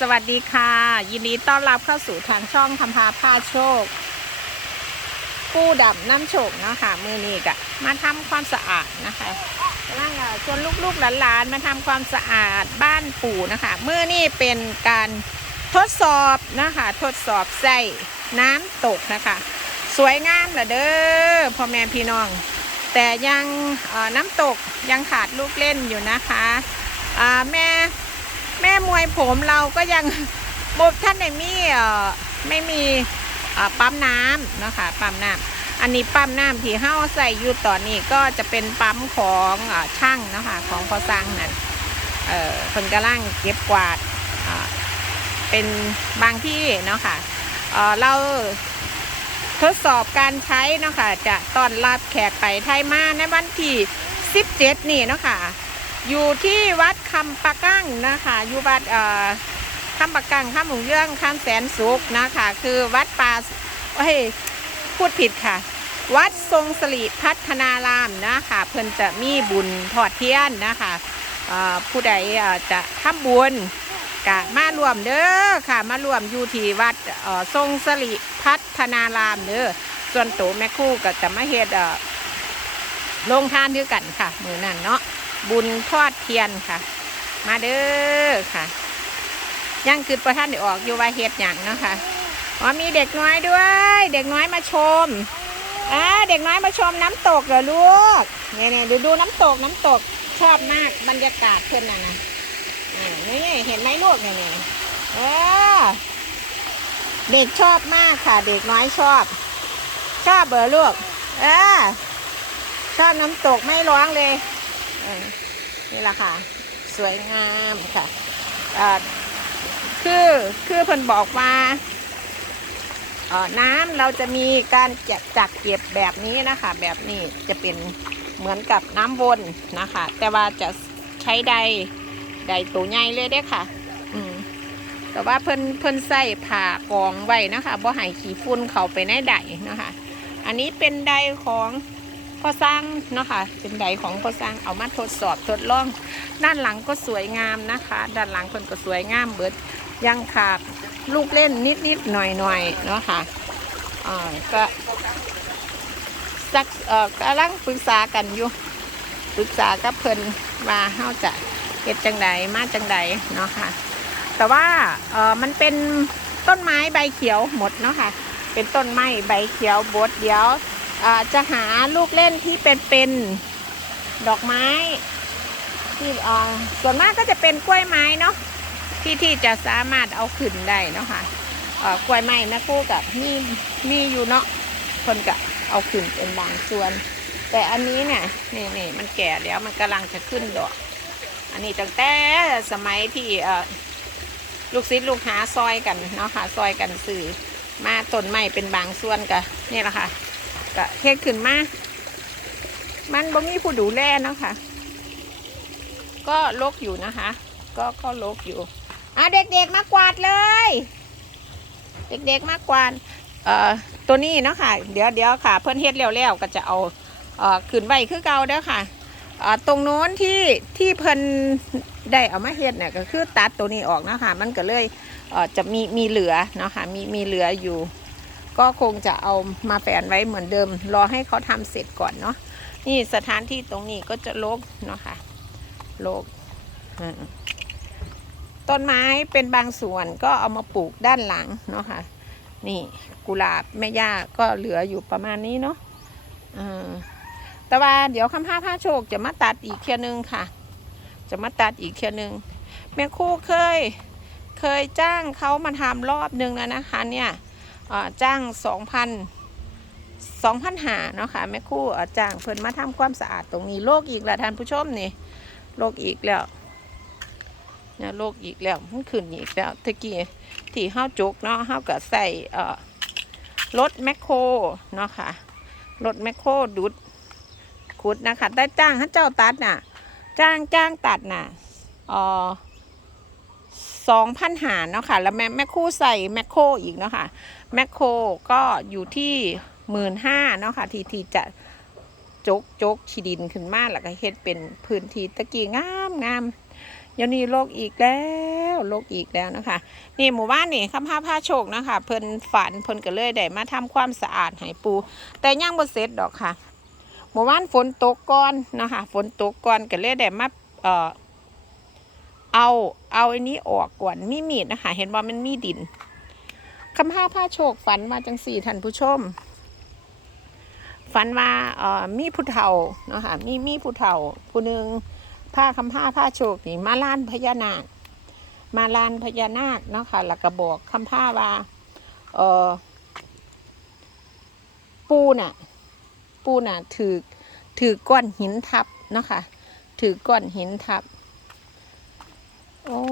สวัสดีค่ะ ยินดีต้อนรับเข้าสู่ทางช่องคำพาผ้าโชคผู้ดับน้ำโชคเนาะคะมือนี้กะมาทำความสะอาดนะคะกำลังอะชวนลูกๆหลานๆมาทำความสะอาดบ้านปู่นะคะมือนี้เป็นการทดสอบนะคะ ทดสอบใส่น้ำตกนะคะ สวยงามเหลือเด้อพ่อแม่พี่น้อง แต่ยังน้ำตกยังขาดลูกเล่นอยู่นะคะแม่ แม่มวยผมเราก็ยังบบท่านในมีเอ่อไม่มีปั๊มน้ำเนาะคะปั๊มน้ำอันนี้ปั๊มน้ำที่เฮาใส่อยู่ตอนนี้ก็จะเป็นปั๊มของอช่างเนาะคะของพอสร้างนั่นเอ่อคนกำลังเก็บกวาดเป็นบางที่เนาะค่ะเเราทดสอบการใช้เนาะค่ะจะตอนรับแขกไปไทยมาในวันที่ 17 นี่เนาะค่ะ อยู่ที่วัดคำปะกั้งนะคะอยู่วัดเอ่อคำปะกั้งคำหมูเยื่องคำแสนสุขนะคะ คือวัดป่าเฮ้ยพูดผิดค่ะ วัดทรงสริพัฒนารามนะคะเพิ่นจะมีบุญทอดเทียนนะคะผู้ใดจะทำบุญกะมารวมเด้อค่ะ มารวมอยู่ที่วัดทรงสริพัฒนารามเด้อส่วนตัวแม่คู่ก็จะมาเฮ็ดลงทานด้วยกันค่ะ มือนั่นเนาะ บุญทอดเทียนค่ะ มาเด้อค่ะ ยังคือประท่านได้ออกอยู่ว่าเฮ็ดอย่างเนาะค่ะอ๋อมีเด็กน้อยด้วย เด็กน้อยมาชมอ่าเด็กน้อยมาชมน้ำตกเหรอลูกเนี่ยเนี่ยดูดูน้ำตกน้ำตกชอบมากบรรยากาศเพื่อนน่ะนะอ่านี่เห็นไหมลูกเนี่ยเนี่ยเออเด็กชอบมากค่ะ เด็กน้อยชอบ ชอบเบอร์ลูกเออชอบน้ำตกไม่ร้องเลย นี่แหละค่ะ สวยงามค่ะคือคือเพิ่นบอกว่าน้ำเราจะมีการจัดจักเก็บแบบนี้นะคะ แบบนี้จะเป็นเหมือนกับน้ำวนนะคะ แต่ว่าจะใช้ใดใดตัวใหญ่เลยเด้ค่ะ อืมแต่ว่าเพิ่นเพิ่นใส่ผ่ากองไว้นะคะบ่ให้ขี้ฝุ่นเข้าไปในใดนะคะ อันนี้เป็นใดของ พ่อสร้างเนาะค่ะเป็นไดของพ่อสร้างเอามาทดสอบทดลอง ด้านหลังก็สวยงามนะคะ ด้านหลังคนก็สวยงามเบิดยังขาดลูกเล่นนิดนิดหน่อยหน่อยเนาะค่ะอ่าก็สักเอ่อกำลังปรึกษากันอยู่ปรึกษากับเพิ่นว่าเฮาจะเฮ็ดจังใดมาจังใดเนาะค่ะ แต่ว่าเออมันเป็นต้นไม้ใบเขียวหมดเนาะค่ะ เป็นต้นไม้ใบเขียวบดเดียว จะหาลูกเล่นที่เป็นเป็นดอกไม้ที่ส่วนมากก็จะเป็นกล้วยไม้เนาะที่ที่จะสามารถเอาขึ้นได้เนาะค่ะเอ่อกล้วยไม้แม่คู่กับมีมีอยู่เนาะคนก็เอาขึ้นเป็นบางส่วน แต่อันนี้เนี่ยนี่นี่มันแก่แล้วมันกำลังจะขึ้นดอก อันนี้ตั้งแต่สมัยที่เออลูกศิษย์ลูกหาซอยกันเนาะค่ะซอยกันสื่อมาต้นไม้เป็นบางส่วนก็นี่แหละค่ะ ก็เฮ็ดขึ้นมา มันบ่มีผู้ดูแลเนาะค่ะ ก็ลกอยู่นะคะ ก็ก็ลกอยู่ อะเด็กๆมากวาดเลย เด็กๆมากวาด เอ่อตัวนี้เนาะค่ะ เดี๋ยวเดี๋ยวค่ะ เพื่อนเฮ็ดแล้วๆก็จะเอาเอ่อขึ้นไว้คือเก่าเด้อค่ะเอ่อตรงโน้นที่ที่เพิ่นได้เอามาเฮ็ดเนี่ยก็คือตัดตัวนี้ออกนะคะมันก็เลยเอ่อจะมีมีเหลือเนาะค่ะมีมีเหลืออยู่ ก็คงจะเอามาแฝนไว้เหมือนเดิม รอให้เขาทำเสร็จก่อนเนาะนี่สถานที่ตรงนี้ก็จะโลกเนาะค่ะโลกต้นไม้เป็นบางส่วนก็เอามาปลูกด้านหลังเนาะค่ะนี่กุหลาบแม่ย่าก็เหลืออยู่ประมาณนี้เนาะอ่าแต่ว่าเดี๋ยวคำพ้าผ้าโชคจะมาตัดอีกเทียนึงค่ะ จะมาตัดอีกเทียนึงแม่คู่เคย เคยจ้างเขามาทำรอบนึงแล้วนะคะเนี่ย จ้างสองพันสองพันหาเนาะค่ะแม่คู่จ้างเพิ่นมาทำความสะอาดตรงนี้โลกอีกแล้วท่านผู้ชมนี่โลกอีกแล้วเนี่ยโลกอีกแล้วมันขึ้นอีกแล้วตะกี้ที่ห้าจุกเนาะห้าก็ใส่เอ่อรถแมคโครเนาะค่ะรถแมคโครดุดขุดนะคะได้จ้างให้เจ้าตัดน่ะ จ้างจ้างตัดน่ะอ่อ สองพันหาเนาะค่ะ แล้วแม่แม่คู่ใส่แมคโครอีกเนาะค่ะแมคโครก็อยู่ที่หมื่นห้าเนาะค่ะทีทีจะจกจกขีดินขึ้นมาแล้วก็เฮ็ดเป็นพื้นที่ตะกี้งามงามเดี๋ยวนี้โลกอีกแล้วโลกอีกแล้วนะคะ นี่หมู่บ้านนี่คำพาผ้าโชคนะคะ เพิ่นฝันเพิ่นก็เลยได้มาทำความสะอาดให้ปู แต่ยังบ่เสร็จดอกค่ะ หมู่บ้านฝนตกก่อนนะคะฝนตกก่อนก็เลยได้มาเอ่อ เอาเอาอันนี้ออกก่อนมีมีดนะคะ เห็นว่ามันมีดินคำพาผ้าโชคฝันมาจังสี่ท่านผู้ชมฝันว่าเอ่อมีผู้เฒ่าเนาะค่ะมีมีผู้เฒ่าผู้หนึ่งผ้าคำผ้าผ้าโชคนี่มาล้านพญานาค มาลานพญานาคเนาะค่ะแล้วก็บอกคำผ้าว่าเออปูน่ะ ปูน่ะถือถือก้อนหินทับเนาะค่ะถือก้อนหินทับ โอ้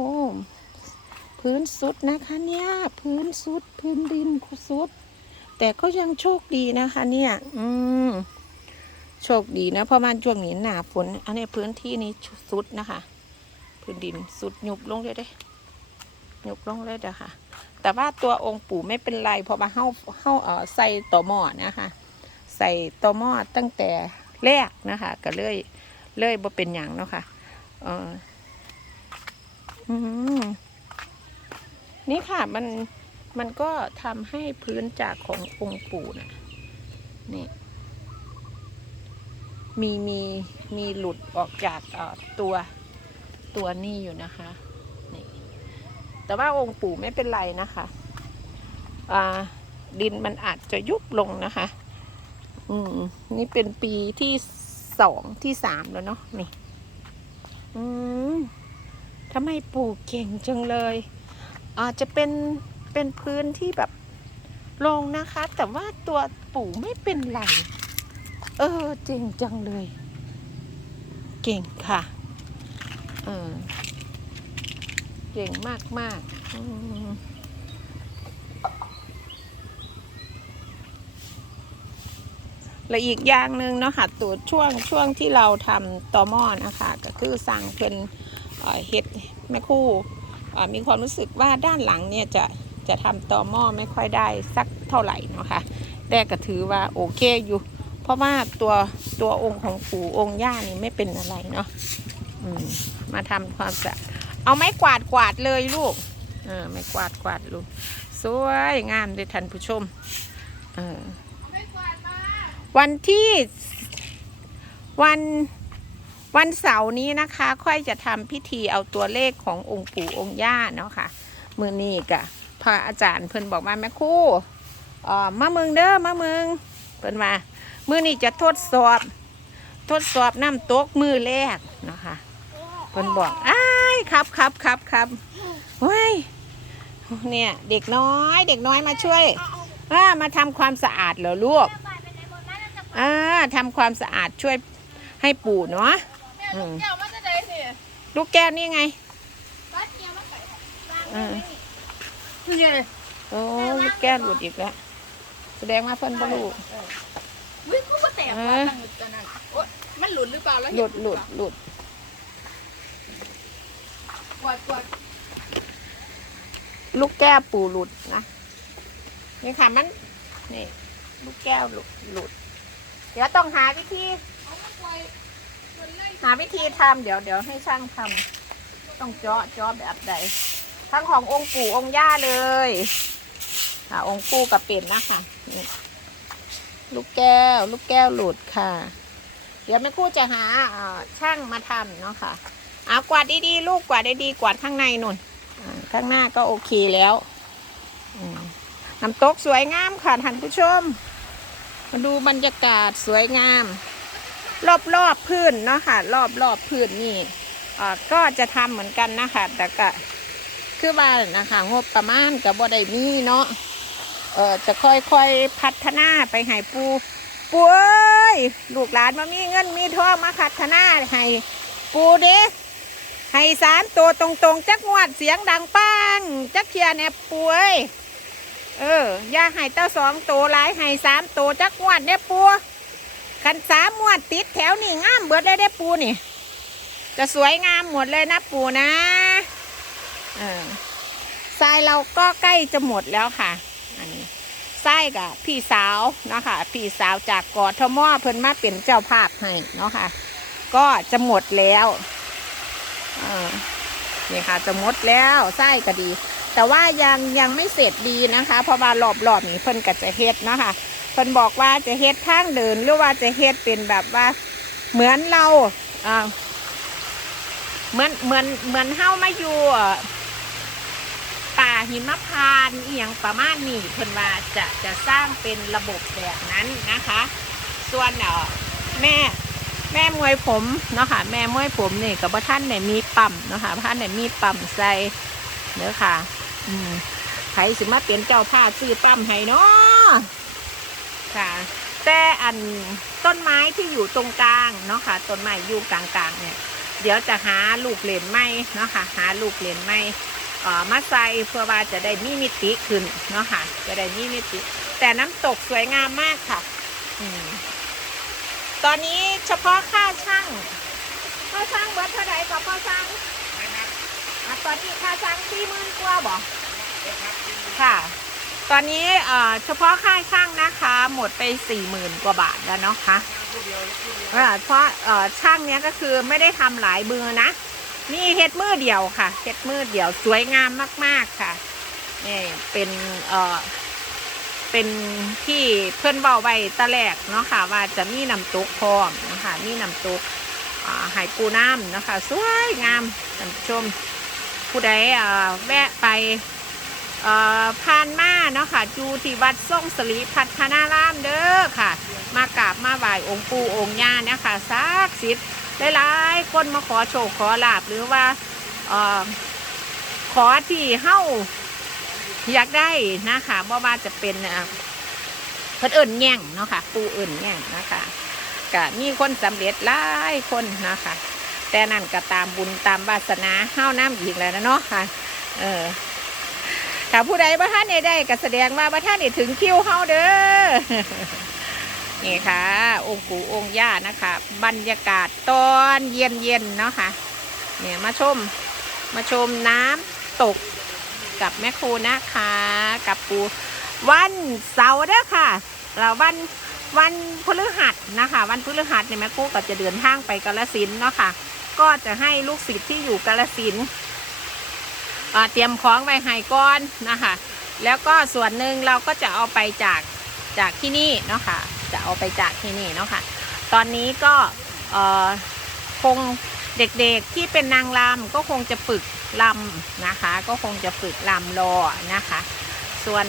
พื้นสุดนะคะเนี่ยพื้นสุดพื้นดินสุด แต่ก็ยังโชคดีนะคะ เนี่ย อืมโชคดีนะเพราะมันช่วงนี้หนาฝนอันนี้พื้นที่นี้สุดนะคะ พื้นดินสุดหยุบลงเลยเด้ยกลงเลยเด้อค่ะ แต่ว่าตัวองค์ปู่ไม่เป็นไรเพราะว่าเฮาเฮาเอ่อใส่ต่อหม้อนะคะ ใส่ต่อหม้อตั้งแต่แรกนะคะ ก็เลยเลยบ่เป็นอย่างเนาะค่ะเอออืม นี่ค่ะมันมันก็ทำให้พื้นจากขององค์ปู่น่ะนี่มีมีมีหลุดออกจากตัวตัวนี่อยู่นะคะแต่ว่าองค์ปู่ไม่เป็นไรนะคะอ่าดินมันอาจจะยุบลงนะคะ อืม นี่เป็นปีที่สองที่สามแล้วเนาะนี่ อืม ทำไมปู่เก่งจังเลย อาจจะเป็นเป็นพื้นที่แบบลงนะคะ แต่ว่าตัวปู่ไม่เป็นไร เออเจ๋งจังเลย เก่งค่ะ เออ เก่งมากมากและอีกอย่างหนึ่งเนาะค่ะตัวช่วงช่วงที่เราทำตอหม้อนะคะ ก็คือสั่งเพิ่นเอ่อเฮ็ด แม่ครู่มีความรู้สึกว่าด้านหลังเนี่ยจะจะทำตอหม้อไม่ค่อยได้สักเท่าไหร่นะคะแต่ก็ถือว่าโอเคอยู่ เพราะว่าตัวตัวองค์ของปู่องค์ย่านี่ไม่เป็นอะไรเนาะอืมมาทำความสะอาดเอาไม้กวาดกวาดเลยลูกเออไม้กวาดกวาดลูกสวยงามเลยท่านผู้ชมเออวันที่วัน วันเสาร์นี้นะคะ ค่อยจะทำพิธีเอาตัวเลขขององค์ปู่องค์ย่าเนาะค่ะมือนี้กะพระอาจารย์เพิ่นบอกว่าแม่คู่เอ่อมาเมืองเด้อมาเมืองเพิ่นว่ามือนี้จะทดสอบ ทดสอบน้ำตกมือแรกเนาะค่ะเพิ่นบอกอ้ายครับครับครับครับเฮ้ยเนี่ยเด็กน้อยเด็กน้อยมาช่วยอ่ามาทำความสะอาดเหรอลูกอ่าทำความสะอาดช่วยให้ปู่เนาะ อืม แก้วมันจะได้สิลูกแก้วนี่ไงบ้านเกียวมันใส่อ่าคือยังไงโอ้ลูกแก้วหลุดอีกแล้ว แสดงว่าเพิ่นบ่รู้วิ่งกูก็แตกเอตอนอนั้นตอนนั้นโอ๊ยมันหลุดหรือเปล่าแล้วหลุดหลุดหลุดกวาดกวาดลูกแก้วปู่หลุดนะ นี่ค่ะมัน นี่ ลูกแก้วหลุดหลุด เดี๋ยวต้องหาวิธีเอามาปล่อยมันเล่น หาวิธีทำเดี๋ยวเดี๋ยวให้ช่างทำต้องเจาะเจาะแบบใดทั้งขององค์ปู่องค์ย่าเลยค่ะองค์ปู่กับเป็ดนะคะลูกแก้ว ลูกแก้วหลุดค่ะ เดี๋ยวแม่คู่จะหาช่างมาทำเนาะค่ะเอากวาดดีๆลูกกวาดได้ดีกวาดข้างในนุ่นข้างหน้าก็โอเคแล้วน้ำตกสวยงามค่ะท่านผู้ชม มาดูบรรยากาศสวยงาม รอบรอบพื้นเนาะค่ะ รอบรอบพื้นนี่ก็จะทำเหมือนกันนะคะแต่ก็คือว่านะคะงบประมาณกับบ่ได้มีเนาะเออจะค่อยๆพัฒนาไปให้ปูปูเอ้ยลูกหลานมามีเงินมีทองมาพัฒนาให้ปูเด้ให้สามตัวตรงๆ จักงวดเสียงดังปังจักเทียเนี่ยปูเอ้ยเออ อย่าให้เต้าสองตัวหลายให้สามตัวจักงวดเนี่ยปู กันสามมวดติดแถวนี่งามเบิดเลยได้ปูนี่ จะสวยงามหมดเลยนะปูนะทรายเราก็ใกล้จะหมดแล้วค่ะ อันนี้ทรายกับพี่สาวเนาะค่ะ พี่สาวจากกอทมอเพิ่นมาเป็นเจ้าภาพให้เนาะค่ะ ก็จะหมดแล้วนี่ค่ะจะหมดแล้วไส้ก็ดี แต่ว่ายังยังไม่เสร็จดีนะคะ เพราะว่ารอบรอบๆนี้เพิ่นก็จะเฮ็ดเนาะคะ เพิ่นบอกว่าจะเฮ็ดทางเดินหรือว่าจะเฮ็ดเป็นแบบว่า เหมือนเราอ่าเหมือนเหมือนเหมือนเฮ้ามาอยู่ป่าหิมพานต์อหย่างประมาณนี้เพิ่นว่าจะจะสร้างเป็นระบบแบบนั้นนะคะ ส่วนเอ่อแม่แม่มวยผมเนาะค่ะแม่มวยผมนี่กับท่านไหนมีปั๊มเนาะค่ะท่านไหนมีปั๊มใส่เด้อค่ะ อืมใครสิมาเป็นเจ้าผ้าซื้อปั๊มให้เนาะ ค่ะ แต่อันต้นไม้ที่อยู่ตรงกลางเนาะค่ะต้นไม้อยู่กลางๆเนี่ย เดี๋ยวจะหาลูกเหรนไม้เนาะค่ะหาลูกเหรนไม้เอ่อมาใส่เพื่อว่าจะได้มีมิติขึ้นเนาะค่ะ จะได้มีมิติ แต่น้ำตกสวยงามมากค่ะอืมตอนนี้เฉพาะค่าช่างค่าช่างเบิดเท่าไหร่กับค่าช่างอะตอนนี้ค่าช่างสี่หมื่นกว่าบ่ค่ะ ตอนนี้เฉพาะค่าช่างนะคะ หมดไปสี่หมื่นกว่าบาทแล้วเนาะค่ะเพราะช่างเนี้ยก็คือไม่ได้ทำหลายมือนะ นี่เฮ็ดมือเดียวค่ะเฮ็ดมือเดียวสวยงามมาก ๆค่ะนี่เป็นเออเป็นที่เพื่อนเบาไว้ตะแรกเนาะค่ะ ว่าจะมีน้ำตกพร้อมนะคะมีน้ำตกอ่าไหปูน้ำนะคะ สวยงามท่านผู้ชม ผู้ใดแวะไป ผ่านมาเนาะค่ะอยู่ที่วัดทรงสลีพัฒนารามเด้อค่ะ มากราบมาไหว้องค์ปู่องค์ย่าเนี่ยค่ะซักดิ์สิทธิ์หลายๆคนมาขอโชคขอลาบหรือว่าออขอที่เฮ้าอยากได้นะคะบ่ว่าจะเป็นเพิ่นเอิ่นแง่งเนาะค่ะ ปูเอิ่นแง่งนะคะก็มีคนสำเร็จหลายคนนะคะแต่นั่นก็ตามบุญตามวาสนาเฮ้าน้ำอีกแล้วนะเนาะค่ะ เออ ถ้าผู้ใดบ่ท่านได้ได้ก็แสดงว่าบ่ท่านได้ถึงคิวเฮาเด้อนี่ค่ะ องค์ปู่องค์ย่านะคะ บรรยากาศตอนเย็นเย็นๆเนาะค่ะเนี่ยมาชมมาชมน้ำตกกับแม่ครูนะคะ กับปูวันเสาร์เด้อค่ะ เราวันวันพฤหัสนะคะ วันพฤหัสเนี่ยแม่ครูก็จะเดินทางไปกาลสินเนาะค่ะ ก็จะให้ลูกศิษย์ที่อยู่กาลสิน เตรียมของไว้ให้ก่อนนะคะ แล้วก็ส่วนหนึ่งเราก็จะเอาไปจากจากที่นี่เนาะค่ะ จะเอาไปจากที่นี่เนาะค่ะ ตอนนี้ก็คงเด็กๆที่เป็นนางรำก็คงจะฝึกลำนะคะ ก็คงจะฝึกลำรอนะคะ ส่วน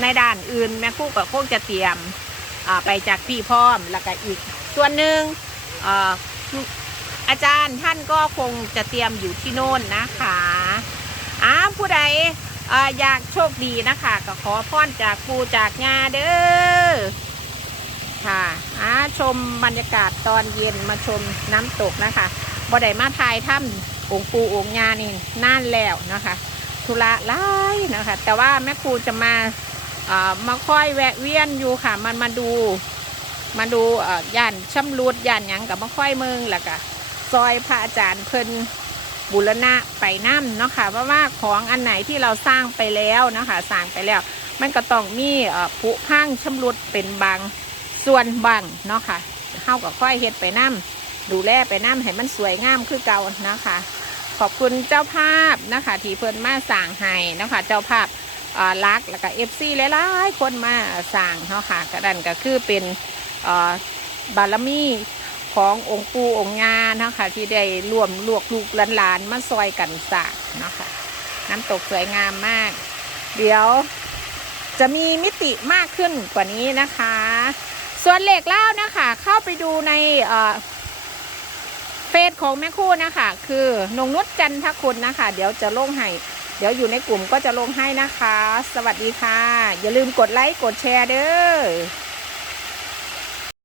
ในด้านอื่นแม่คู่ก็คงจะเตรียมไปจากพี่พร้อมแล้วก็อีก ส่วนหนึ่งออาจารย์ท่านก็คงจะเตรียมอยู่ที่โน่นนะคะ ผู้ใดอยากโชคดีนะคะก็ขอพรจากปูจากงาเด้อค่ะอาชมบรรยากาศตอนเย็นมาชมน้ำตกนะคะบ่ได้มาทายถ้ำองค์ปูองค์ยานี่นานแล้วนะคะธุระหลายนะคะ แต่ว่าแม่ครูจะมามาค่อยแวะเวียนอยู่ค่ะ มันมาดูมาดูย่านช่ำรูดย่านยังกับมาค่อยเมืองแล้วก็ซอยพระอาจารย์เพิ่น บุรณะไปน้ำเนาะค่ะเพราะว่าของอันไหนที่เราสร้างไปแล้วนะคะสร้างไปแล้ว มันก็ต้องมีผุพังชำรุดเป็นบางส่วนบางเนาะค่ะเฮากับค่อยเฮ็ดไปน้ำดูแลไปน้ำให้มันสวยงามคือเก่านะคะ ขอบคุณเจ้าภาพนะคะที่เพิ่นมาสั่งให้นะคะเจ้าภาพรักแล้วก็เอฟซีหลายๆคนมาสั่งเนาะค่ะกระดันก็คือเป็นบารมี ขององค์ปู่องค์งานะคะที่ได้รวมลวกลูกหลานๆมาซอยกันสางเนาะค่ะน้ำตกสวยงามมาก เดี๋ยวจะมีมิติมากขึ้นกว่านี้นะคะ ส่วนเหล็กเล่านะคะ เข้าไปดูในเอ่อเฟซของแม่คู่นะคะ คือนงนุชจันทคุณนะคะ เดี๋ยวจะลงให้เดี๋ยวอยู่ในกลุ่มก็จะลงให้นะคะ สวัสดีค่ะ อย่าลืมกดไลค์กดแชร์เด้อ